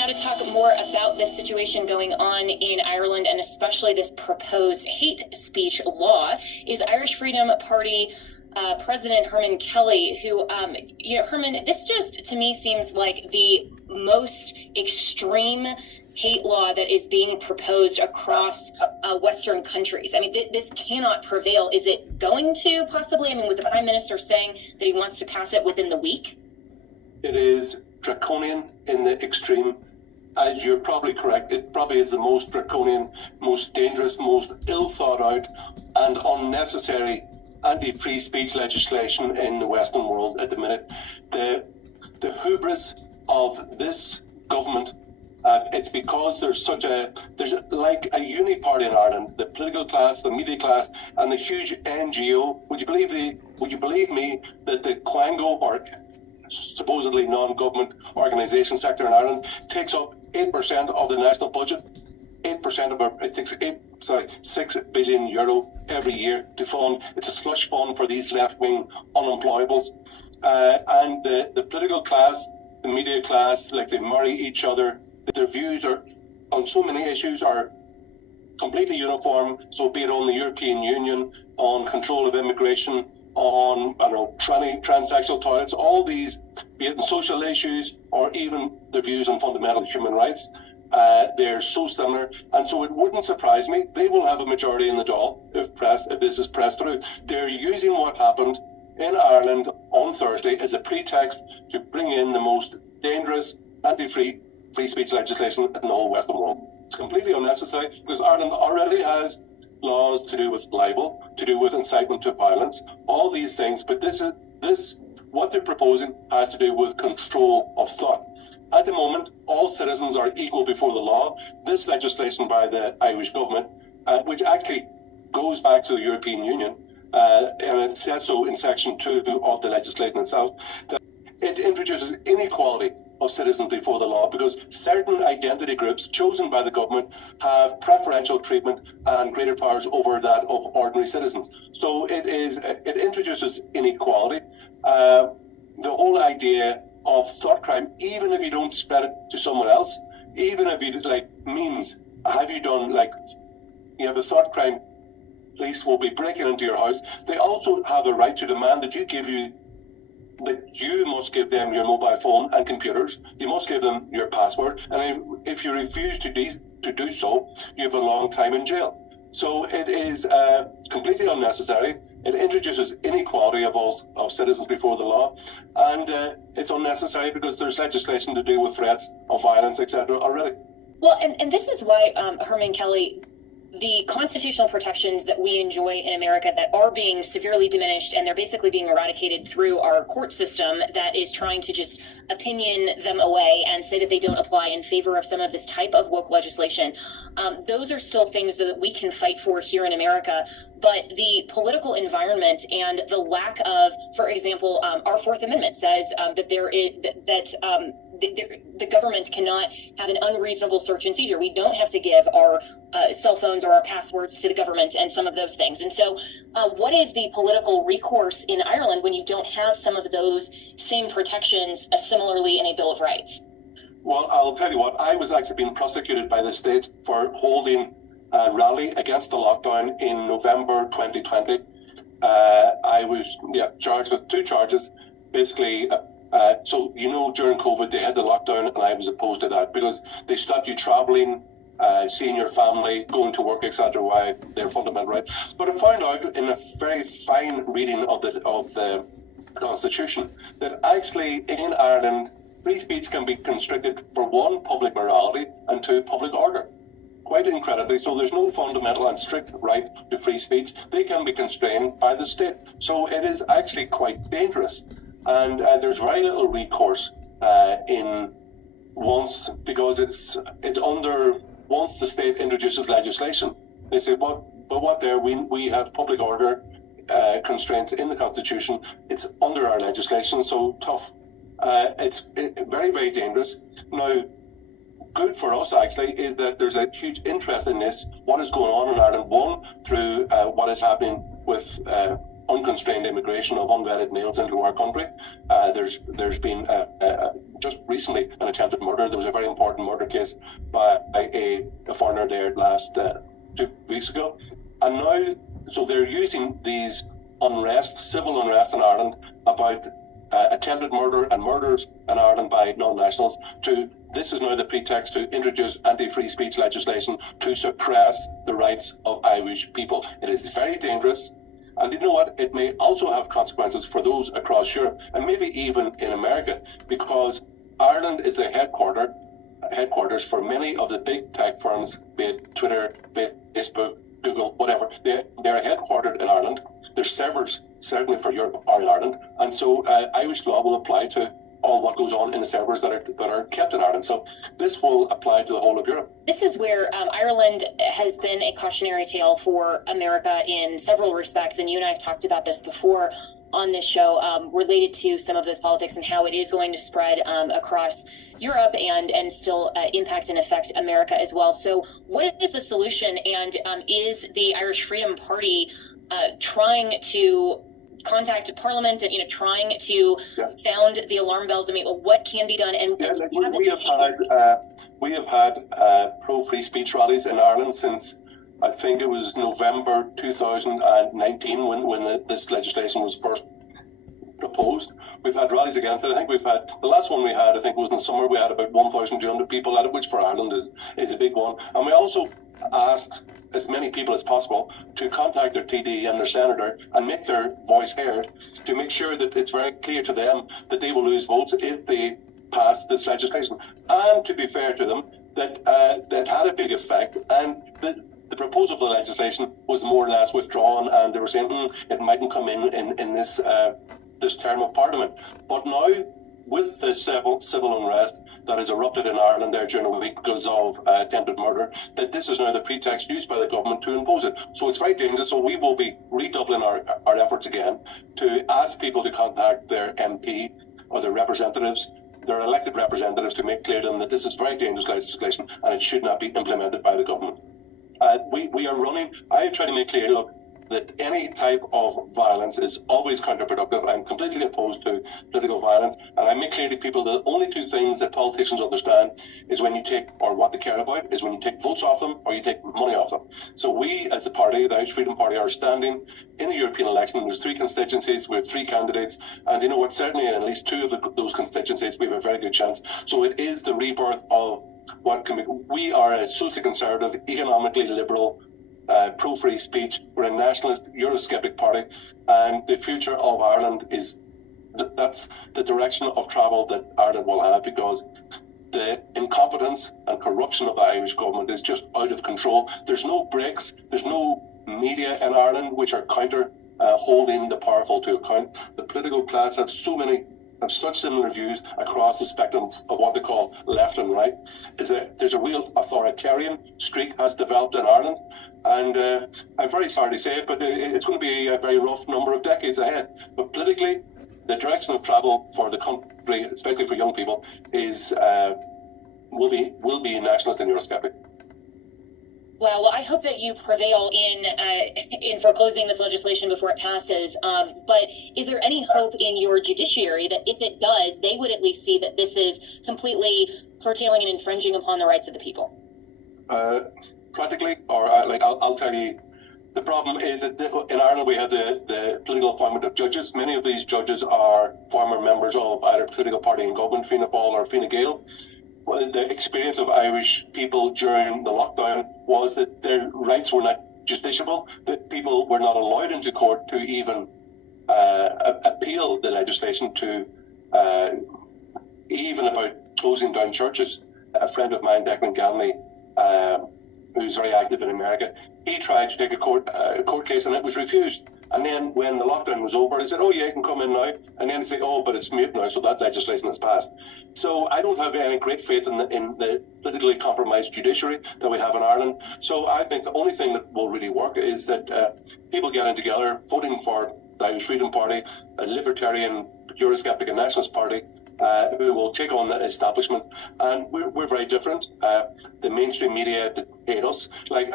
now to talk more about this situation going on in Ireland, and especially this proposed hate speech law, is Irish Freedom Party President Hermann Kelly, who, Herman, this just to me seems like the most extreme hate law that is being proposed across Western countries. I mean, this cannot prevail. Is it going to possibly? I mean, with the Prime Minister saying that he wants to pass it within the week? It is draconian in the extreme. You're probably correct. It probably is the most draconian, most dangerous, most ill thought out and unnecessary anti-free speech legislation in the Western world at the minute. The hubris of this government, it's because there's like a uni-party in Ireland, the political class, the media class, and the huge NGO. Would you believe me that the Quango, or supposedly non-government organisation sector in Ireland, takes up 8% of the national budget? 8% of it takes 6 billion euro every year to fund. It's a slush fund for these left-wing unemployables. And the political class, the media class, like they marry each other. Their views are on so many issues are completely uniform. So be it on the European Union, on control of immigration, on transsexual toilets, all these, be it in social issues or even their views on fundamental human rights. They're so similar, and so it wouldn't surprise me. They will have a majority in the Dáil if this is pressed through. They're using what happened in Ireland on Thursday as a pretext to bring in the most dangerous anti-free speech legislation in the whole Western world. It's completely unnecessary because Ireland already has laws to do with libel, to do with incitement to violence, all these things. But this what they're proposing has to do with control of thought. At the moment, all citizens are equal before the law. This legislation by the Irish government, which actually goes back to the European Union, and it says so in Section 2 of the legislation itself, that it introduces inequality of citizens before the law because certain identity groups chosen by the government have preferential treatment and greater powers over that of ordinary citizens. So it introduces inequality. The whole idea of thought crime, even if you don't spread it to someone else, even if you like memes, have you have a thought crime, police will be breaking into your house. They also have a right to demand that you must give them your mobile phone and computers. You must give them your password, and if you refuse to do so, you have a long time in jail. So it is completely unnecessary. It introduces inequality of citizens before the law, and it's unnecessary because there's legislation to do with threats of violence, etc. already. Well, and this is why, Herman Kelly, the constitutional protections that we enjoy in America that are being severely diminished, and they're basically being eradicated through our court system that is trying to just opinion them away and say that they don't apply in favor of some of this type of woke legislation. Those are still things that we can fight for here in America. But the political environment and the lack of, for example, our Fourth Amendment says that the government cannot have an unreasonable search and seizure. We don't have to give our cell phones or our passwords to the government and some of those things. And so what is the political recourse in Ireland when you don't have some of those same protections similarly in a Bill of Rights? Well, I'll tell you what, I was actually being prosecuted by the state for holding a rally against the lockdown in November 2020. I was charged with 2 charges, basically. So, during COVID, they had the lockdown, and I was opposed to that because they stopped you travelling, seeing your family, going to work, etc. Why they're fundamental rights. But I found out in a very fine reading of the Constitution that actually in Ireland, free speech can be constricted for 1, public morality, and 2, public order. Quite incredibly, so there's no fundamental and strict right to free speech. They can be constrained by the state. So it is actually quite dangerous. And there's very little recourse because it's under once the state introduces legislation. They say, we have public order constraints in the Constitution. It's under our legislation, so tough. It's very, very dangerous. Now, good for us actually is that there's a huge interest in this, what is going on in Ireland, one, through what is happening with unconstrained immigration of unvetted males into our country. There's been just recently an attempted murder. There was a very important murder case by a foreigner there last 2 weeks ago. And now, so they're using these civil unrest in Ireland about attempted murder and murders in Ireland by non-nationals this is now the pretext to introduce anti-free speech legislation to suppress the rights of Irish people. It is very dangerous. And you know what? It may also have consequences for those across Europe and maybe even in America, because Ireland is the headquarters for many of the big tech firms, be it Twitter, Facebook, Google, whatever. They're headquartered in Ireland. Their servers, certainly for Europe, are in Ireland. And so Irish law will apply to all what goes on in the servers that are kept in Ireland. So this will apply to the whole of Europe. This is where Ireland has been a cautionary tale for America in several respects, and you and I have talked about this before on this show, related to some of those politics and how it is going to spread across Europe and still impact and affect America as well. So what is the solution, and is the Irish Freedom Party trying to contact Parliament and trying to sound the alarm bells? I mean, what can be done? And we have had pro-free speech rallies in Ireland since I think it was November 2019 when this legislation was first proposed. We've had rallies against it. I think the last one we had, I think, was in the summer. We had about 1,200 people at it, which for Ireland is a big one. And we also asked as many people as possible to contact their TD and their senator and make their voice heard, to make sure that it's very clear to them that they will lose votes if they pass this legislation. And to be fair to them, that had a big effect, and the proposal of the legislation was more or less withdrawn, and they were saying it mightn't come in this term of Parliament. But now, with the civil unrest that has erupted in Ireland there during a week because of attempted murder, that this is now the pretext used by the government to impose it. So it's very dangerous. So we will be redoubling our efforts again to ask people to contact their MP or their representatives, their elected representatives, to make clear to them that this is very dangerous legislation and it should not be implemented by the government. We are running. I try to make clear, look, that any type of violence is always counterproductive. I'm completely opposed to political violence, and I make clear to people that the only two things that politicians understand is when you take, or what they care about, is when you take votes off them or you take money off them. So we, as a party, the Irish Freedom Party, are standing in the European election. There's 3 constituencies, we have 3 candidates, and you know what, certainly in at least 2 of those constituencies we have a very good chance. So it is the rebirth of what can be. We are a socially conservative, economically liberal, pro-free speech. We're a nationalist, Eurosceptic party, and the future of Ireland that's the direction of travel that Ireland will have, because the incompetence and corruption of the Irish government is just out of control. There's no brakes. There's no media in Ireland which are holding the powerful to account. The political class have such similar views across the spectrum of what they call left and right. There's a real authoritarian streak has developed in Ireland, and I'm very sorry to say it, but it's going to be a very rough number of decades ahead. But politically, the direction of travel for the country, especially for young people, will be nationalist and Eurosceptic. Well, I hope that you prevail in foreclosing this legislation before it passes. But is there any hope in your judiciary that if it does, they would at least see that this is completely curtailing and infringing upon the rights of the people? Practically, or I'll tell you, the problem is that in Ireland we have the political appointment of judges. Many of these judges are former members of either political party in government, Fianna Fáil or Fine Gael. Well, the experience of Irish people during the lockdown was that their rights were not justiciable, that people were not allowed into court to even appeal the legislation, to even about closing down churches. A friend of mine, Declan Ganley, who's very active in America, he tried to take a court case and it was refused. And then when the lockdown was over, he said, oh yeah, you can come in now. And then he said, oh, but it's mute now, so that legislation has passed. So I don't have any great faith in the politically compromised judiciary that we have in Ireland. So I think the only thing that will really work is that people getting together, voting for the Irish Freedom Party, a libertarian, Eurosceptic and nationalist party, who will take on the establishment. And we're very different. The mainstream media hate us. Like,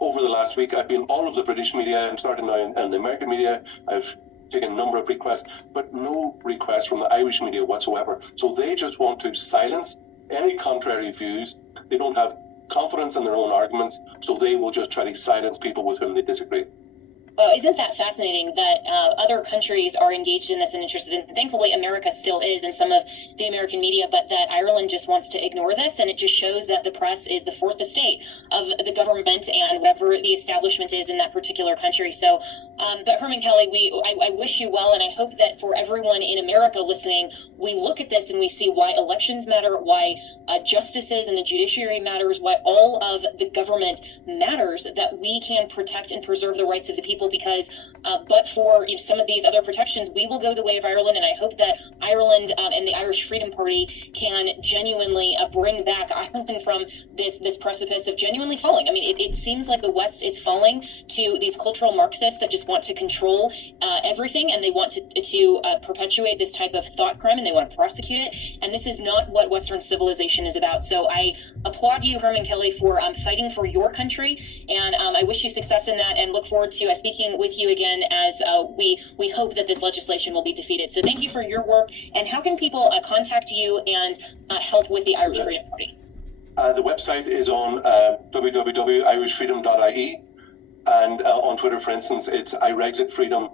over the last week, I've been all of the British media. I'm starting now in the American media. I've taken a number of requests, but no requests from the Irish media whatsoever. So they just want to silence any contrary views. They don't have confidence in their own arguments, so they will just try to silence people with whom they disagree. Isn't that fascinating that other countries are engaged in this and interested in? Thankfully, America still is in some of the American media, but that Ireland just wants to ignore this, and it just shows that the press is the fourth estate of the government and whatever the establishment is in that particular country. So, but Hermann Kelly, I wish you well, and I hope that for everyone in America listening, we look at this and we see why elections matter, why justices and the judiciary matters, why all of the government matters, that we can protect and preserve the rights of the people. Because but for some of these other protections, we will go the way of Ireland, and I hope that Ireland and the Irish Freedom Party can genuinely bring back Ireland from this precipice of genuinely falling. I mean, it seems like the West is falling to these cultural Marxists that just want to control everything, and they want to perpetuate this type of thought crime, and they want to prosecute it. And this is not what Western civilization is about. So I applaud you, Hermann Kelly, for fighting for your country, and I wish you success in that, and look forward to speaking with you again as we hope that this legislation will be defeated. So thank you for your work. And how can people contact you and help with the Irish Freedom Party? The website is on www.irishfreedom.ie, and on Twitter, for instance, it's irexitfreedom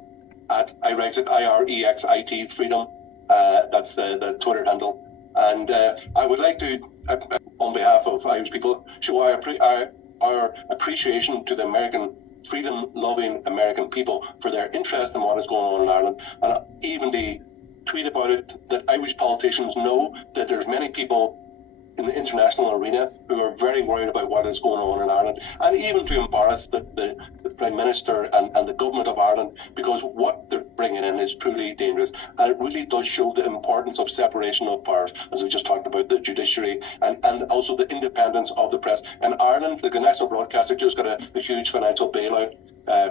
at irexit, IREXIT freedom. That's the Twitter handle. And I would like to, on behalf of Irish people, show our appreciation to the freedom-loving American people for their interest in what is going on in Ireland, and even the tweet about it, that Irish politicians know that there's many people in the international arena who are very worried about what is going on in Ireland, and even to embarrass the Prime Minister and the government of Ireland, because what they're bringing in is truly dangerous. And it really does show the importance of separation of powers, as we just talked about, the judiciary, and also the independence of the press. In Ireland, the national broadcaster just got a huge financial bailout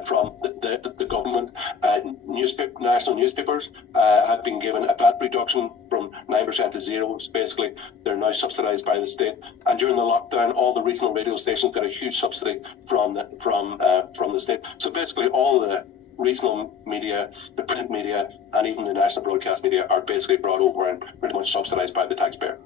from the government. National newspapers have been given a VAT reduction from 9% to 0%. Basically, they're now subsidised by the state. And during the lockdown, all the regional radio stations got a huge subsidy from the state. So basically, all the regional media, the print media, and even the national broadcast media are basically brought over and pretty much subsidised by the taxpayer.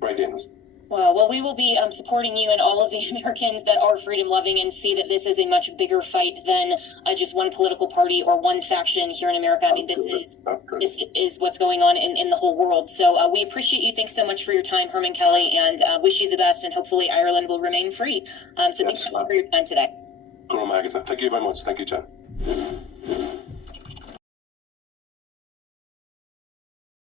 Very dangerous. Well, we will be supporting you and all of the Americans that are freedom-loving and see that this is a much bigger fight than just one political party or one faction here in America. I mean, this is what's going on in the whole world. So we appreciate you. Thanks so much for your time, Hermann Kelly, and wish you the best, and hopefully Ireland will remain free. So thanks so much for your time today. Thank you very much. Thank you, Jen.